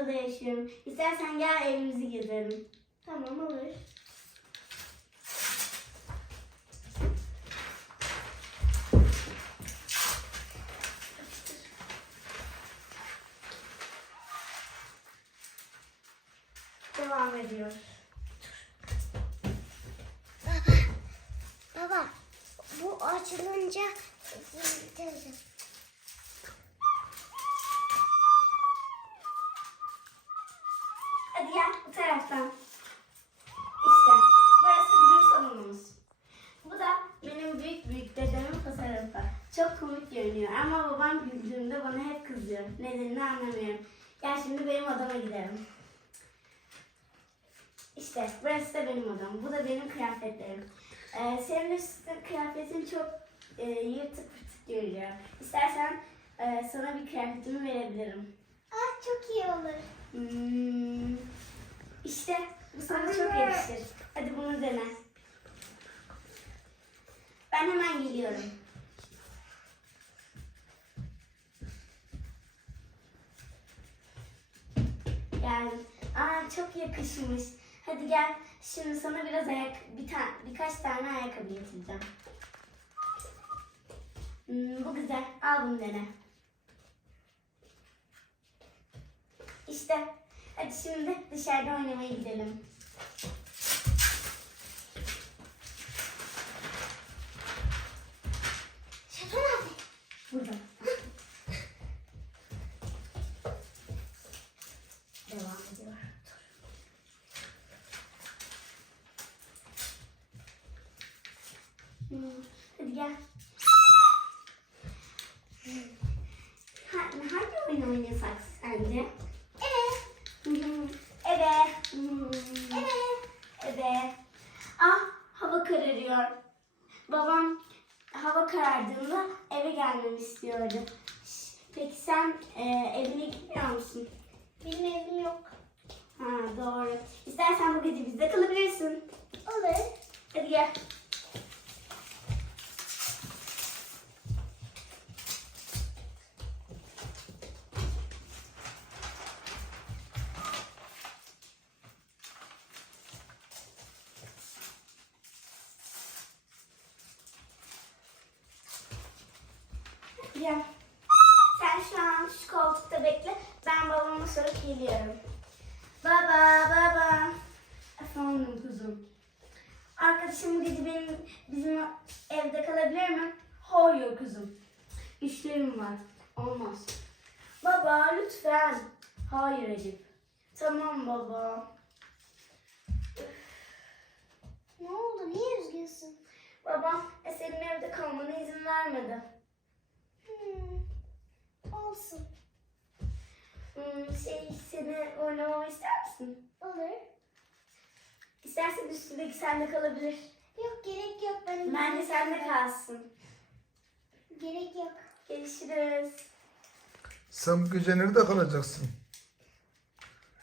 şatoda yaşıyorum. İstersen gel evimizi gezelim. Tamam olur. Devam ediyor. Baba. Baba. Bu açılınca teyze. Hadi gel bu taraftan. İşte burası bizim salonumuz. Bu da benim büyük büyük dedemin tasarrufu. Çok komik görünüyor ama babam güldüğümde bana hep kızıyor. Nedenini anlamıyorum. Gel şimdi benim odama gidelim. İşte burası da benim odam. Bu da benim kıyafetlerim. Ee, senin üstün kıyafetin çok e, yırtık pırtık görünüyor. İstersen e, sana bir kıyafetimi verebilirim. Ah çok iyi olur. Hmm, işte bu sana Anne. çok yakışır. Hadi bunu dene. Ben hemen geliyorum. Geldim. Aa çok yakışmış. Hadi gel. Şimdi sana biraz ayak bir tane birkaç tane ayakkabı getireceğim. Hmm, bu güzel. Al bunu dene. İşte. Hadi şimdi dışarıda oynamaya gidelim. Hadi gel. Ha, hangi oyun oynasak sence? Gel. Sen şu an şu koltukta bekle. Ben babama sorup geliyorum. Baba, baba. Efendim kızım. Arkadaşım dedi benim bizim evde kalabilir mi? Hayır kızım. İşlerim var. Olmaz. Baba lütfen. Hayır Edip. Tamam baba. Ne oldu? Niye üzgünsün? Babam e, senin evde kalmana izin vermedi. Hmm. Olsun. Hmm, şey seni oynamamı ister misin? Olur. İstersen üstündeki sende kalabilir. Yok gerek yok. Ben Bence sende kalsın. Gerek yok. Görüşürüz. Sen bu gece nerede kalacaksın?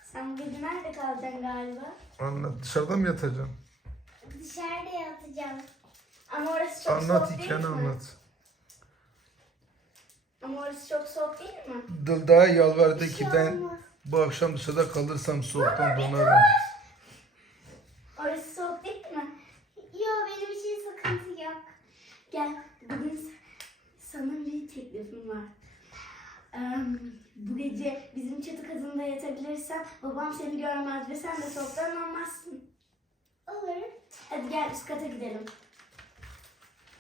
Sen bu gece nerede kalacaksın galiba? Anlat. Dışarıda mı yatacaksın? Dışarıda yatacağım. Ama orası çok Anlat soğuk değil hikayeni mi? anlat. Ama orası çok soğuk değil mi? Dilda'ya yalvardı ki şey ben olmaz. bu akşam dışarıda kalırsam soğuktan donarım. Orası soğuk değil mi? Yok benim için sıkıntı yok. Gel bugün sana bir teklifim var. Eee, bu gece bizim çatı katında yatabilirsen babam seni görmez ve sen de soğuktan olmazsın. Olur. Hadi gel üst kata gidelim.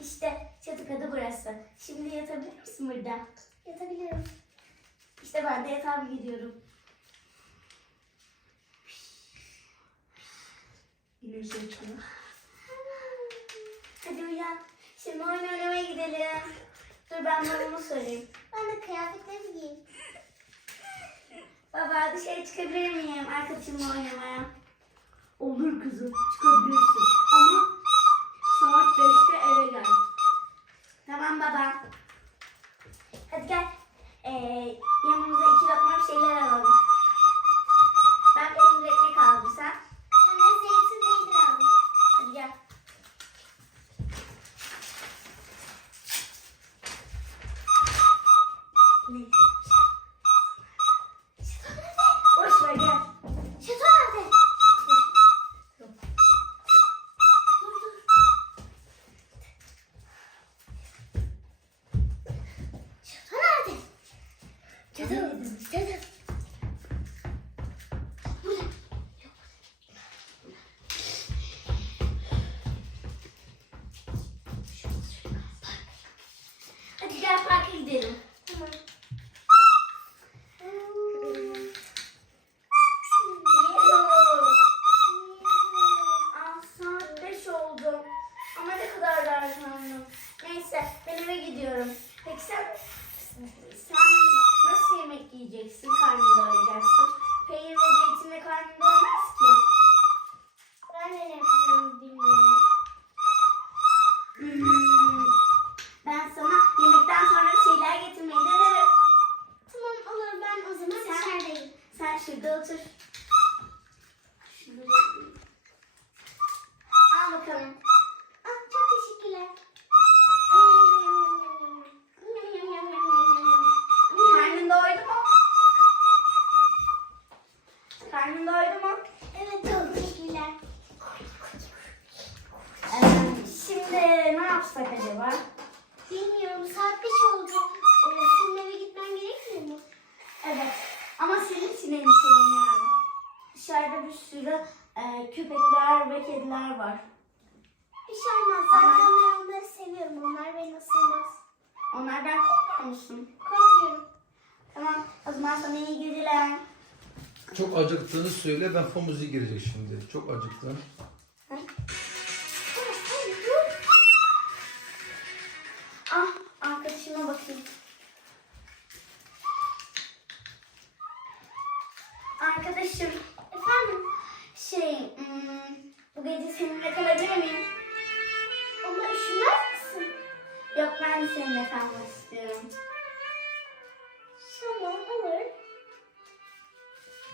İşte çatı katı burası. Şimdi yatabilir misin burada? Yatabilirim. İşte ben de yatağa gidiyorum. Güneş açıyor. Hadi uyan. Şimdi oyun oynamaya gidelim. Dur ben babama sorayım. Ben de kıyafetlerimi giyeyim. Baba dışarı çıkabilir miyim arkadaşımla oynamaya? Olur kızım çıkabilirsin. Ama saat 5'te eve gel. Tamam baba. Hadi gel. Ee, yanımıza iki lokma şeyler alalım. Dede, dede. Hadi gel parka gidelim. Tamam. Saat beş oldu. Ama ne kadar daha kaldım. Neyse ben eve gidiyorum. Peki sen Yes. Dışarıda bir sürü e, köpekler ve kediler var. Bir şey olmaz. Zaten ben onları seviyorum. Onlar beni ısırmaz. Onlardan korkmuyor musun? Korkmuyorum. Tamam. O zaman sana iyi geceler. Çok acıktığını söyle ben fon müziği girecek şimdi. Çok acıktın.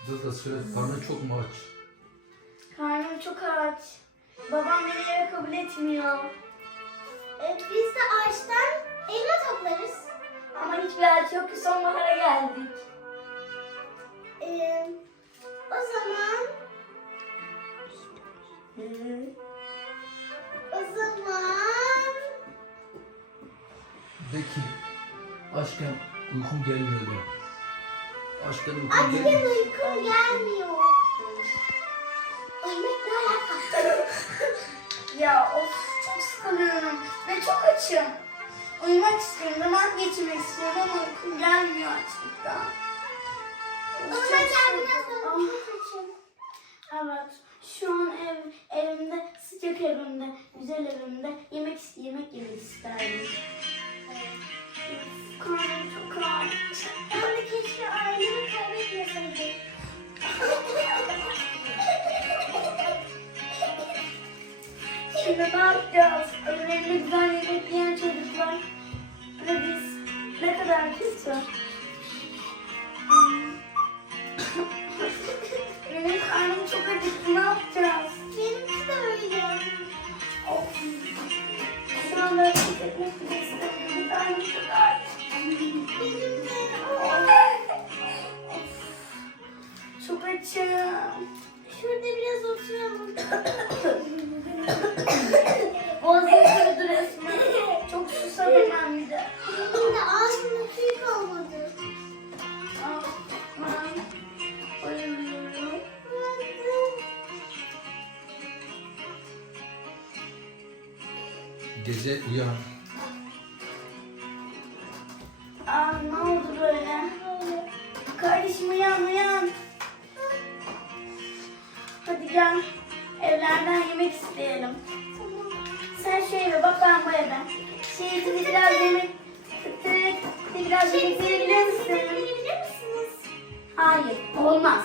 Da söyle karnın çok mu aç? Karnım çok aç. Babam beni eve kabul etmiyor. Ee, biz de ağaçtan elma toplarız. Ama hiçbir ağaç yok ki sonbahara geldik. Ee, o zaman, Hı. o zaman... De ki aşkım uykum gelmiyordu. Aşkım uykum Açken gelmiyor. uykum gelmiyor. Ölmek ne alaka? Ya of çok sıkılıyorum ve çok açım. Uyumak istiyorum, zaman geçirmek istiyorum ama uykum gelmiyor açlıktan. Of, çok kendine sıkıldım. sorun kaçın. Evet, şu an ev, evimde, sıcak evimde, güzel evimde yemek yemek Gece uyan. Aa, ne oldu böyle? Kardeşim uyan uyan. Hadi gel. Evlerden yemek isteyelim. Sen şu eve bak ben bu eve. Şey bize biraz yemek tık tık bize biraz yemek verebilir misin? Verebilir misiniz? Hayır olmaz.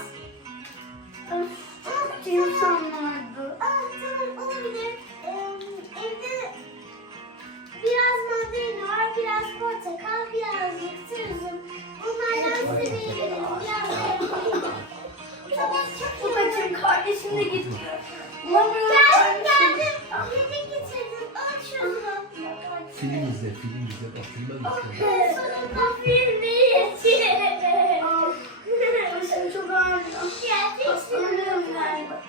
Film izle, film izle. Bak filme izle. Sonunda filmi. Ah, Başım çok ağrıyor. Gerçek film izle.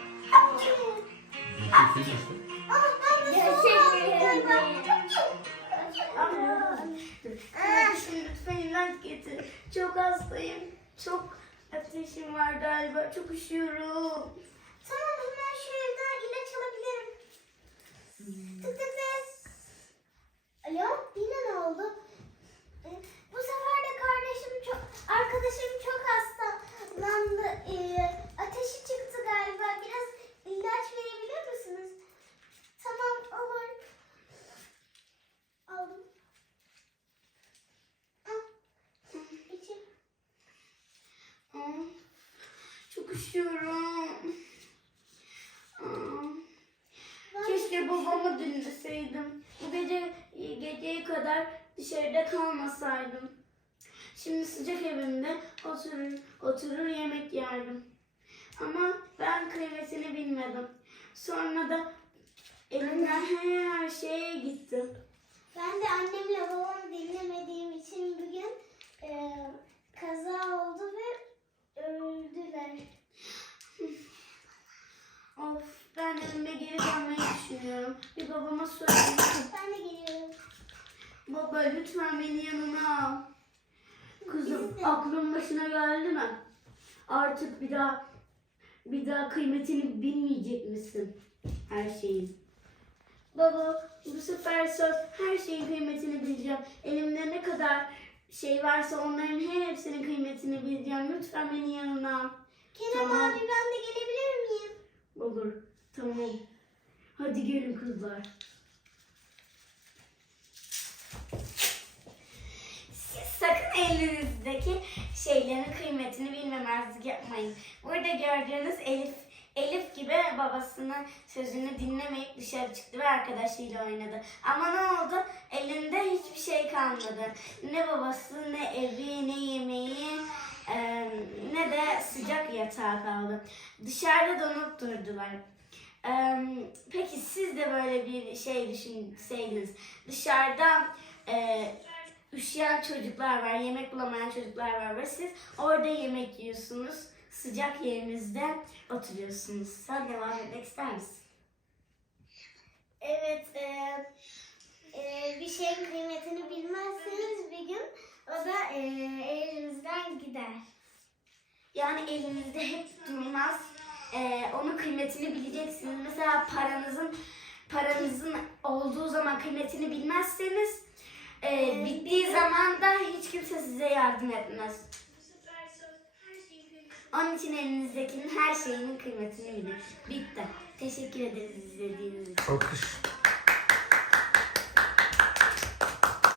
Gerçek ilaç getir. Çok hastayım. Çok ateşim var galiba. Çok üşüyorum. Tamam hemen şu evden ilaç alabilirim. Tık tık tık. Alo yine ne oldu? Ee, bu sefer de kardeşim çok, arkadaşım çok hastalandı. Ee, ateşi çıktı galiba. Biraz ilaç verebilir misiniz? Tamam olur. Aldım. Al. İçin. Çok üşüyorum. Ah, Keşke babamı dinleseydim. Bu gece geceye kadar dışarıda kalmasaydım. Şimdi sıcak evimde oturur, oturur yemek yerdim. Ama ben kıymetini bilmedim. Sonra da elimden her şeye gitti. Ben de annemle babamı dinlemediğim için bugün e, kaza oldu ve öldüler. Of ben evime geri dönmeyi düşünüyorum. Bir babama söyleyeyim. Ben de geliyorum. Baba lütfen beni yanına al. Kızım Biz de. aklın başına geldi mi? Artık bir daha bir daha kıymetini bilmeyecek misin her şeyin? Baba bu sefer söz her şeyin kıymetini bileceğim. Elimde ne kadar şey varsa onların hepsinin kıymetini bileceğim. Lütfen beni yanına al. Kerem Tamam. abi ben de gelebilir miyim? Olur. Tamam. Hadi gelin kızlar. Siz sakın elinizdeki şeylerin kıymetini bilmemezlik yapmayın. Burada gördüğünüz Elif Elif gibi babasının sözünü dinlemeyip dışarı çıktı ve arkadaşıyla oynadı. Ama ne oldu? Elinde hiçbir şey kalmadı. Ne babası, ne evi, ne yemeği, ne de sıcak yatağı kaldı. Dışarıda donup durdular. Peki siz de böyle bir şey düşünseydiniz. Dışarıda eee, üşüyen çocuklar var, yemek bulamayan çocuklar var ve siz orada yemek yiyorsunuz. Sıcak yerinizde oturuyorsunuz. Sen devam etmek ister misin? Evet, e, e, bir şeyin kıymetini bilmezseniz bir gün o da e, elinizden gider. Yani elinizde hep durmaz. Ee, onun kıymetini bileceksiniz. Mesela paranızın paranızın olduğu zaman kıymetini bilmezseniz e, bittiği zaman da hiç kimse size yardım etmez. Onun için elinizdekinin her şeyinin kıymetini bilin. Bitti. Teşekkür ederiz izlediğiniz için. Alkış.